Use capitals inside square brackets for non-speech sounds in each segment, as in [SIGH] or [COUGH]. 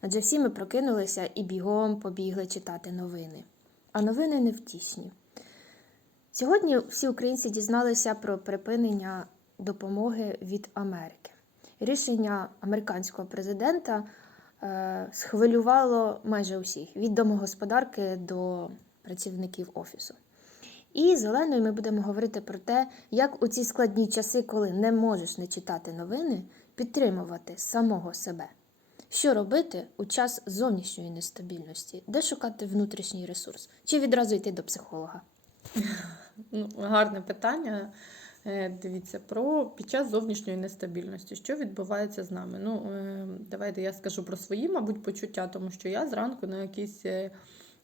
Адже всі ми прокинулися і бігом побігли читати новини. А новини невтішні. Сьогодні всі українці дізналися про припинення допомоги від Америки. Рішення американського президента е, схвилювало майже усіх від домогосподарки до працівників офісу. І зеленою ми будемо говорити про те, як у ці складні часи, коли не можеш не читати новини, підтримувати самого себе. Що робити у час зовнішньої нестабільності? Де шукати внутрішній ресурс? Чи відразу йти до психолога? Ну, гарне питання. Е, Дивіться, про під час зовнішньої нестабільності, що відбувається з нами? Ну, е, давайте я скажу про свої, мабуть, почуття, тому що я зранку на якісь, е,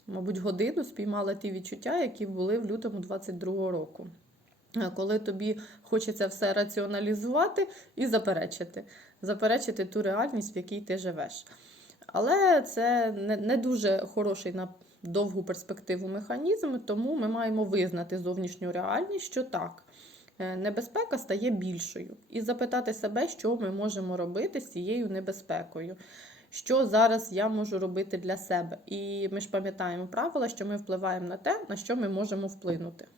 мабуть, годину спіймала ті відчуття, які були в лютому 22-го року. Коли тобі хочеться все раціоналізувати і заперечити, заперечити ту реальність, в якій ти живеш. Але це не, не дуже хороший на довгу перспективу механізм, тому ми маємо визнати зовнішню реальність, що так, е, небезпека стає більшою, і запитати себе, що ми можемо робити з цією небезпекою. Що зараз я можу робити для себе? І ми ж пам'ятаємо правила, що ми впливаємо на те, на що ми можемо вплинути.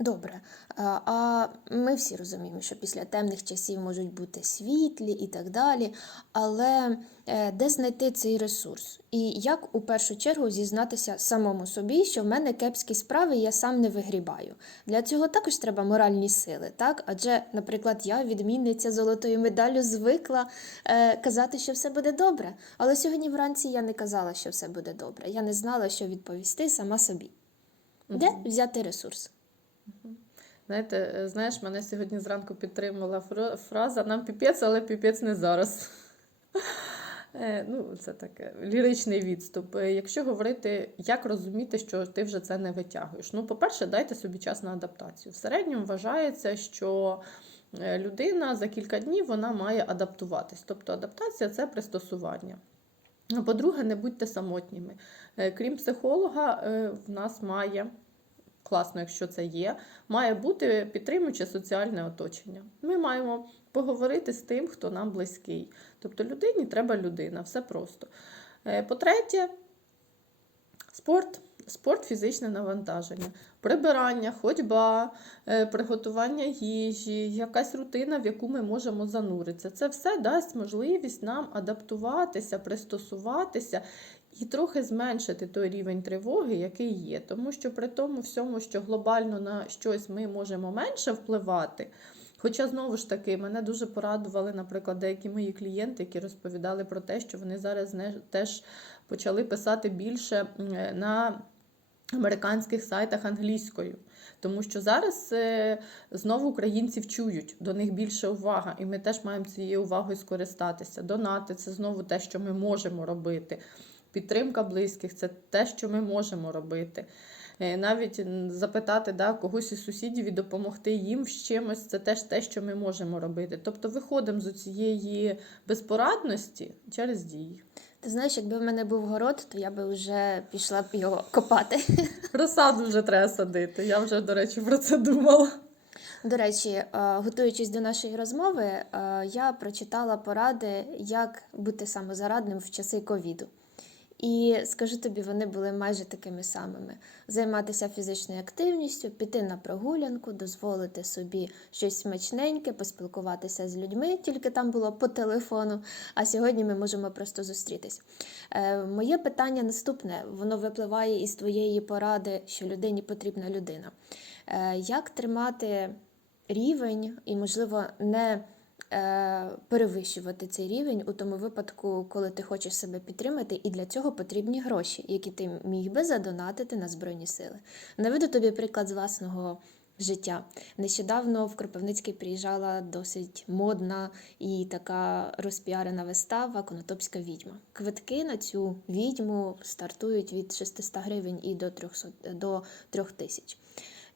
Добре. А а ми всі розуміємо, що після темних часів можуть бути світлі і так далі. Але е, де знайти цей ресурс? І як у першу чергу зізнатися самому собі, що в мене кепські справи, і я сам не вигрібаю. Для цього також треба моральні сили, так? Адже, наприклад, я, відмінниця золотою медаллю, звикла е, казати, що все буде добре. Але сьогодні вранці я не казала, що все буде добре. Я не знала, що відповісти сама собі. Де взяти ресурс? Знаєте, е, знаєш, мене сьогодні зранку підтримала фраза нам піпець, але піпець не зараз. [LAUGHS] Е, Ну, це таке ліричний відступ. Е, Якщо говорити, як розуміти, що ти вже це не витягуєш. Ну, по-перше, дайте собі час на адаптацію. В середньому вважається, що людина за кілька днів вона має адаптуватись. Тобто адаптація це пристосування. По-друге, не будьте самотніми. Крім психолога, в нас має класно, якщо це є, має бути підтримуюче соціальне оточення. Ми маємо поговорити з тим, хто нам близький. Тобто людині треба людина, все просто. Е, По-третє, спорт. Спорт, фізичне навантаження, прибирання, ходьба, е, приготування їжі, якась рутина, в яку ми можемо зануритися. Це все дасть можливість нам адаптуватися, пристосуватися і трохи зменшити той рівень тривоги, який є. Тому що при тому всьому, що глобально на щось ми можемо менше впливати. Хоча, знову ж таки, мене дуже порадували, наприклад, деякі мої клієнти, які розповідали про те, що вони зараз не- теж почали писати більше на американських сайтах англійською. Тому що зараз е, знову українців чують, до них більше увага, і ми теж маємо цією увагою скористатися. Донати це знову те, що ми можемо робити. Підтримка близьких це те, що ми можемо робити. Е, Навіть запитати да, когось із сусідів і допомогти їм з чимось, це теж те, що ми можемо робити. Тобто виходимо з цієї безпорадності через дії. Ти знаєш, якби в мене був город, то я би вже пішла б його копати. [LAUGHS] Розсаду вже треба садити. Я вже, до речі, про це думала. До речі, е, готуючись до нашої розмови, е, я прочитала поради, як бути самозарадним в часи ковіду. І скажу тобі, вони були майже такими самими: займатися фізичною активністю, піти на прогулянку, дозволити собі щось смачненьке, поспілкуватися з людьми, тільки там було по телефону. А сьогодні ми можемо просто зустрітись. Е, моє питання наступне: воно випливає із твоєї поради, що людині потрібна людина. Е, як тримати рівень і, можливо, не перевищувати цей рівень у тому випадку, коли ти хочеш себе підтримати, і для цього потрібні гроші, які ти міг би задонатити на Збройні Сили. Наведу тобі приклад з власного життя. Нещодавно в Кропивницький приїжджала досить модна і така розпіарена вистава Конотопська відьма. Квитки на цю відьму стартують від 600 гривень і до 300, до 3000.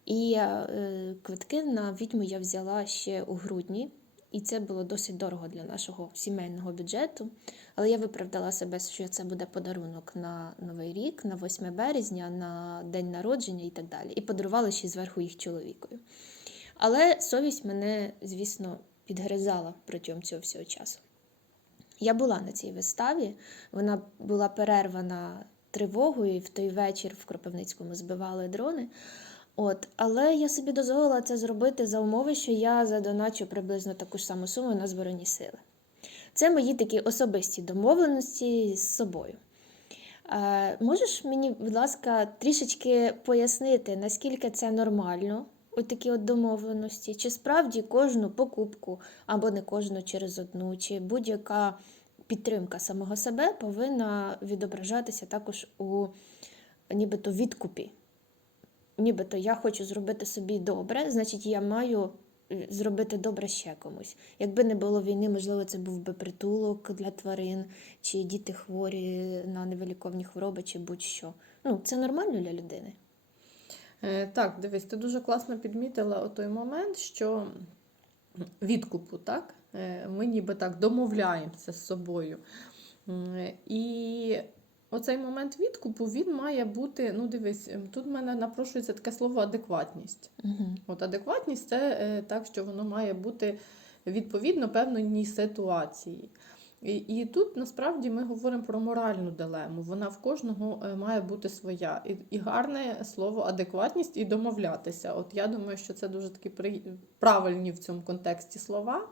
І е, квитки на відьму я взяла ще у грудні, і це було досить дорого для нашого сімейного бюджету. Але я виправдала себе, що це буде подарунок на Новий рік, на 8 березня, на день народження і так далі. І подарувала ще зверху їх чоловікові. Але совість мене, звісно, підгризала протягом цього всього часу. Я була на цій виставі, вона була перервана тривогою, і в той вечір в Кропивницькому збивали дрони. От, але я собі дозволила це зробити за умови, що я задоначу приблизно таку ж саму суму на Збройні сили. Це мої такі особисті домовленості з собою. Е, можеш мені, будь ласка, трішечки пояснити, наскільки це нормально, от такі от домовленості? Чи справді кожну покупку, або не кожну через одну, чи будь-яка підтримка самого себе повинна відображатися також у нібито відкупі? Нібито я хочу зробити собі добре, значить, я маю е, зробити добре ще комусь. Якби не було війни, можливо, це був би притулок для тварин, чи діти хворі на невиліковні хвороби, чи будь-що. Ну, це нормально для людини. Е, Так, дивись, ти дуже класно підмітила той момент, що відкупу, так? Е, Ми ніби так домовляємося з собою. І оцей момент відкупу він має бути, ну дивись, ем, тут в мене напрошується таке слово адекватність. Угу. От адекватність це е, так, що воно має бути відповідно певній ситуації. І, і тут насправді ми говоримо про моральну дилему. Вона в кожного е, має бути своя. І, і гарне слово адекватність і домовлятися. От я думаю, що це дуже такі правильні в цьому контексті слова.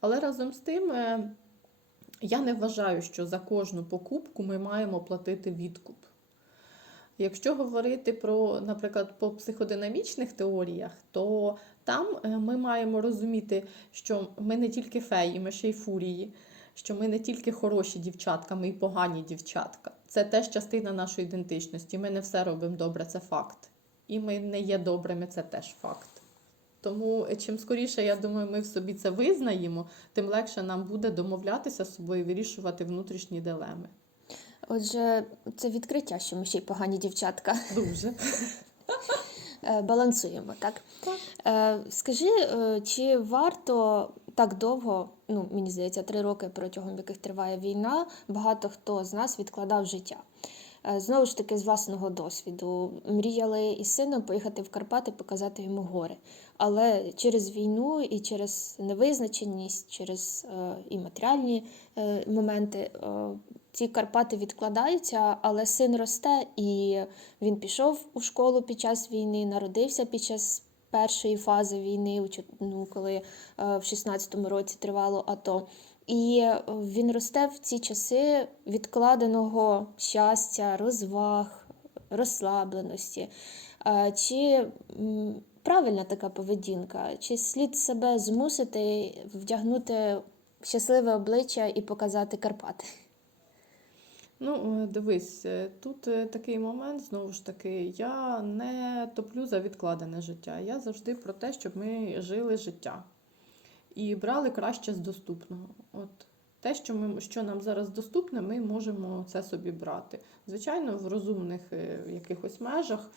Але разом з тим. Я не вважаю, що за кожну покупку ми маємо платити відкуп. Якщо говорити про, наприклад, по психодинамічних теоріях, то там е, ми маємо розуміти, що ми не тільки феї, ми ще й фурії, що ми не тільки хороші дівчатка, ми й погані дівчатка. Це теж частина нашої ідентичності. Ми не все робимо добре, це факт. І ми не є добрими, це теж факт. Тому е, чим скоріше, я думаю, ми в собі це визнаємо, тим легше нам буде домовлятися з собою, вирішувати внутрішні дилеми. Отже, це відкриття, що ми ще й погані дівчатка. Дуже. [LAUGHS] Е, Балансуємо, так? Так. Е, Скажи, чи варто так довго, ну мені здається, три роки, протягом яких триває війна, багато хто з нас відкладав життя. Е, Знову ж таки, з власного досвіду мріяли із сином поїхати в Карпати, показати йому гори. Але через війну і через невизначеність, через е, і матеріальні е, моменти ці Карпати відкладаються, але син росте, і він пішов у школу під час війни, народився під час першої фази війни, ну, коли е, в 16-му році тривало АТО. І е, він росте в ці часи відкладеного щастя, розваг, розслабленості. Е, Чи правильна така поведінка? Чи слід себе змусити вдягнути щасливе обличчя і показати Карпати? Ну, е, дивись, тут такий момент, знову ж таки, я не топлю за відкладене життя. Я завжди про те, щоб ми жили життя і брали краще з доступного. От те, що, ми, що нам зараз доступне, ми можемо це собі брати. Звичайно, в розумних е, якихось межах.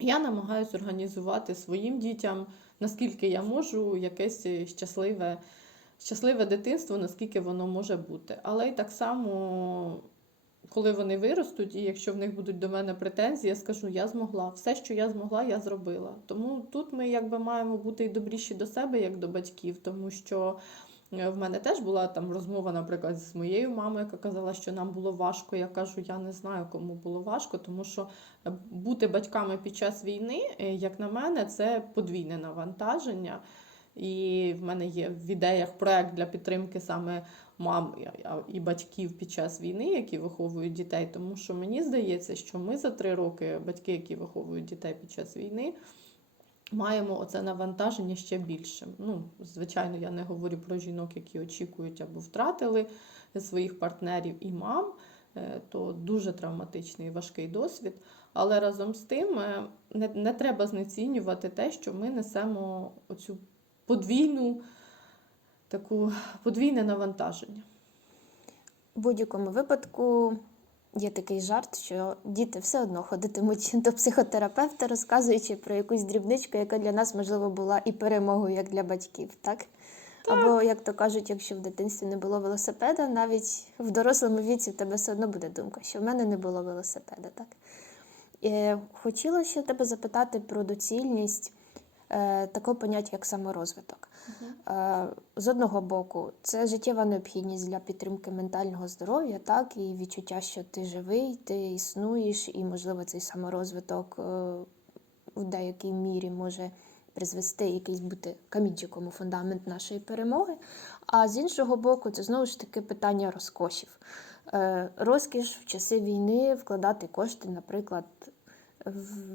Я намагаюся організувати своїм дітям, наскільки я можу, якесь е, щасливе, щасливе дитинство, наскільки воно може бути. Але й так само, коли вони виростуть, і якщо в них будуть до мене претензії, я скажу, я змогла. Все, що я змогла, я зробила. Тому тут ми якби маємо бути і добріші до себе, як до батьків, тому що. е, В мене теж була там розмова, наприклад, з моєю мамою, яка казала, що нам було важко. Я кажу, я не знаю, кому було важко, тому що е, бути батьками під час війни, е, як на мене, це подвійне навантаження. І в мене є в ідеях проект для підтримки саме мам і- батьків під час війни, які виховують дітей. Тому що мені здається, що ми за три роки, батьки, які виховують дітей під час війни, маємо оце навантаження ще більшим. Ну, звичайно, я не говорю про жінок, які очікують або втратили своїх партнерів і мам. Е, То дуже травматичний і важкий досвід. Але разом з тим е, не, не треба знецінювати те, що ми несемо оцю подвійну таку подвійне навантаження. В будь-якому випадку є такий жарт, що діти все одно ходитимуть до психотерапевта, розказуючи про якусь дрібничку, яка для нас, можливо, була і перемогою, як для батьків, так? Або, як то кажуть, якщо в дитинстві не було велосипеда, навіть в дорослому віці в тебе все одно буде думка, що в мене не було велосипеда, так? Е, хотіла ще тебе запитати про доцільність такого поняття, як саморозвиток. Е, З одного боку, це життєва необхідність для підтримки ментального здоров'я, так, і відчуття, що ти живий, ти існуєш, і, можливо, цей саморозвиток е, в деякій мірі може призвести якийсь бути камінчиком у фундамент нашої перемоги. А з іншого боку, це знову ж таки питання розкошів. Е, Розкіш в часи війни вкладати кошти, наприклад,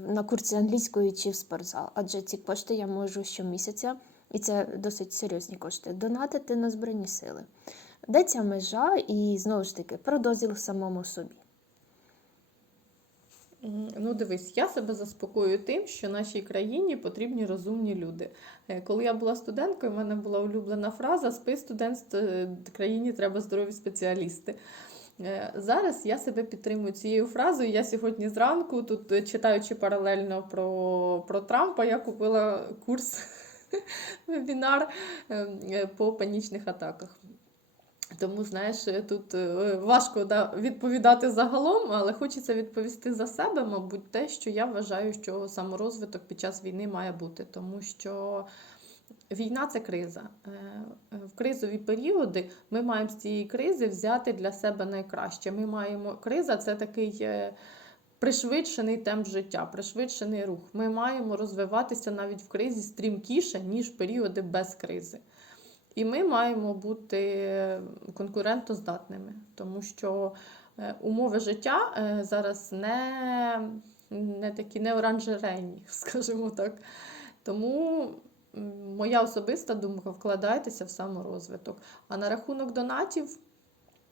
на курси англійської чи в спортзал. Адже ці кошти я можу щомісяця, і це досить серйозні кошти, донатити на Збройні сили. Де ця межа і знову ж таки про дозвіл самому собі. Ну, дивись, я себе заспокоюю тим, що нашій країні потрібні розумні люди. Е, Коли я була студенткою, в мене була улюблена фраза Спи студент, країні треба здорові спеціалісти. Е, Зараз я себе підтримую цією фразою. Я сьогодні зранку, тут е, читаючи паралельно про, про Трампа, я купила курс [LAUGHS] вебінар е, по панічних атаках. Тому, знаєш, тут важко да, відповідати загалом, але хочеться відповісти за себе, мабуть, те, що я вважаю, що саморозвиток під час війни має бути, тому що війна це криза. Е, В кризові періоди ми маємо з цієї кризи взяти для себе найкраще. Ми маємо криза це такий. е, Пришвидшений темп життя, пришвидшений рух. Ми маємо розвиватися навіть в кризі стрімкіше, ніж періоди без кризи. І ми маємо бути конкурентоздатними, тому що е, умови життя зараз не, не такі не оранжерейні, [LAUGHS] скажімо так. Тому моя особиста думка вкладайтеся в саморозвиток. А на рахунок донатів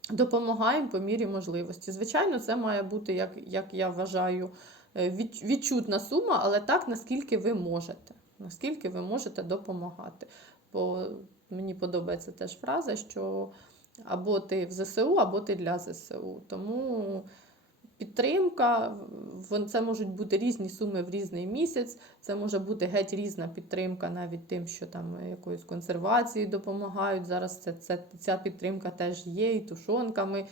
допомагаємо по мірі можливості. Звичайно, це має бути, як, як я вважаю, е, відчутна сума, але так, наскільки ви можете. Наскільки ви можете допомагати. Бо мені подобається теж фраза, що або ти в ЗСУ, або ти для ЗСУ. Тому підтримка, це можуть бути різні суми в різний місяць. Це може бути геть різна підтримка, навіть тим, що там якоюсь консервацією допомагають. Зараз це, це, ця підтримка теж є, і тушонками.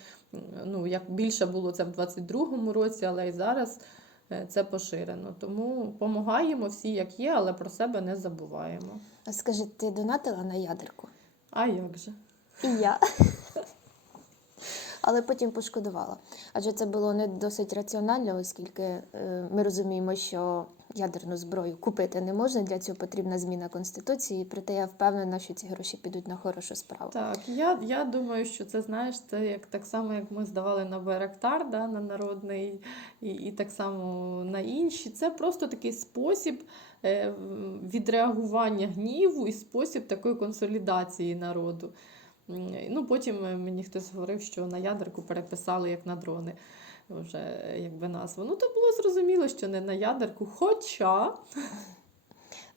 Ну, як більше було це в 22-му році, але і зараз е, це поширено. Тому допомагаємо всі, як є, але про себе не забуваємо. А Скажи, ти донатила на ядерку? А як же? І я. Але потім пошкодувала. Адже це було не досить раціонально, оскільки е, ми розуміємо, що ядерну зброю купити не можна, для цього потрібна зміна конституції. Проте я впевнена, що ці гроші підуть на хорошу справу. Так, я, я думаю, що це знаєш, це як так само, як ми здавали на Байрактар, да, на народний, і, і так само на інші. Це просто такий спосіб е, відреагування гніву і спосіб такої консолідації народу. Ну, потім е, мені хтось говорив, що на ядерку переписали як на дрони. Вже е, якби назву. Ну, то було зрозуміло, що не на ядерку. Хоча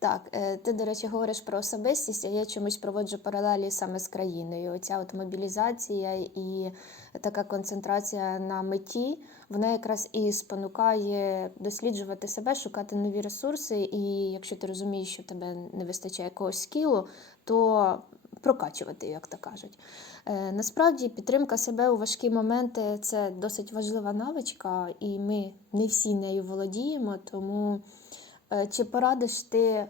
Так, е, ти, до речі, говориш про особистість, а я чомусь проводжу паралелі саме з країною. Оця от мобілізація і така концентрація на меті, вона якраз і спонукає досліджувати себе, шукати нові ресурси. І якщо ти розумієш, що тебе не вистачає якогось скілу, то прокачувати, як то кажуть. Е, Насправді підтримка себе у важкі моменти це досить важлива навичка, і ми не всі нею володіємо, тому. Е, Чи порадиш ти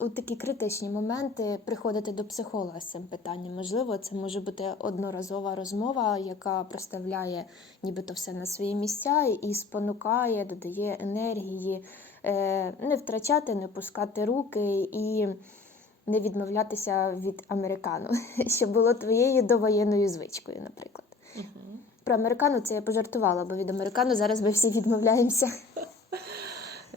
у такі критичні моменти приходити до психолога з цим питанням? Можливо, це може бути одноразова розмова, яка проставляє нібито все на свої місця і спонукає, додає енергії, е, не втрачати, не пускати руки і не відмовлятися від американу, [LAUGHS] що було твоєю довоєнною звичкою, наприклад. Про американу це я пожартувала, бо від американу зараз ми всі відмовляємося.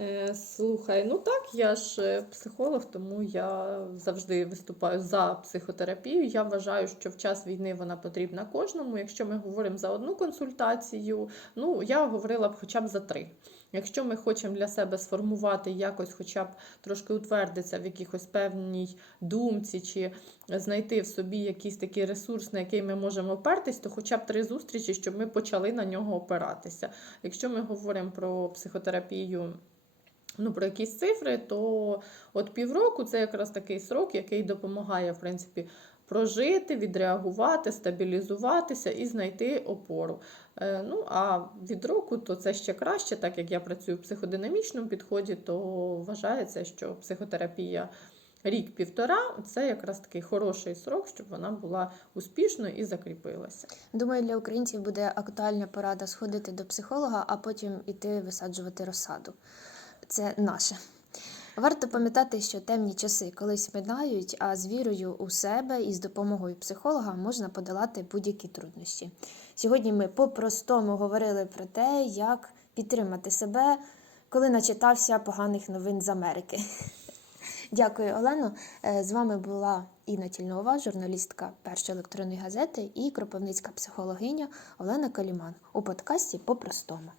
Е, Слухай, ну так, я ж е, психолог, тому я завжди виступаю за психотерапію. Я вважаю, що в час війни вона потрібна кожному. Якщо ми говоримо за одну консультацію, ну я говорила б хоча б за три. Якщо ми хочемо для себе сформувати якось, хоча б трошки утвердитися в якихось певній думці, чи знайти в собі якийсь такий ресурс, на який ми можемо опертись, то хоча б три зустрічі, щоб ми почали на нього опиратися. Якщо ми говоримо про психотерапію ну, про якісь цифри, то от півроку це якраз такий срок, який допомагає, в принципі, прожити, відреагувати, стабілізуватися і знайти опору. Е, Ну, а від року то це ще краще, так як я працюю в психодинамічному підході, то вважається, що психотерапія рік-півтора це якраз такий хороший срок, щоб вона була успішною і закріпилася. Думаю, для українців буде актуальна порада сходити до психолога, а потім іти висаджувати розсаду. Це наше. Варто пам'ятати, що темні часи колись минають, а з вірою у себе і з допомогою психолога можна подолати будь-які труднощі. Сьогодні ми по-простому говорили про те, як підтримати себе, коли начитався поганих новин з Америки. [LAUGHS] Дякую, Олено. Е, З вами була Інна Тільнова, журналістка першої електронної газети і кропивницька психологиня Олена Каліман у подкасті По-простому.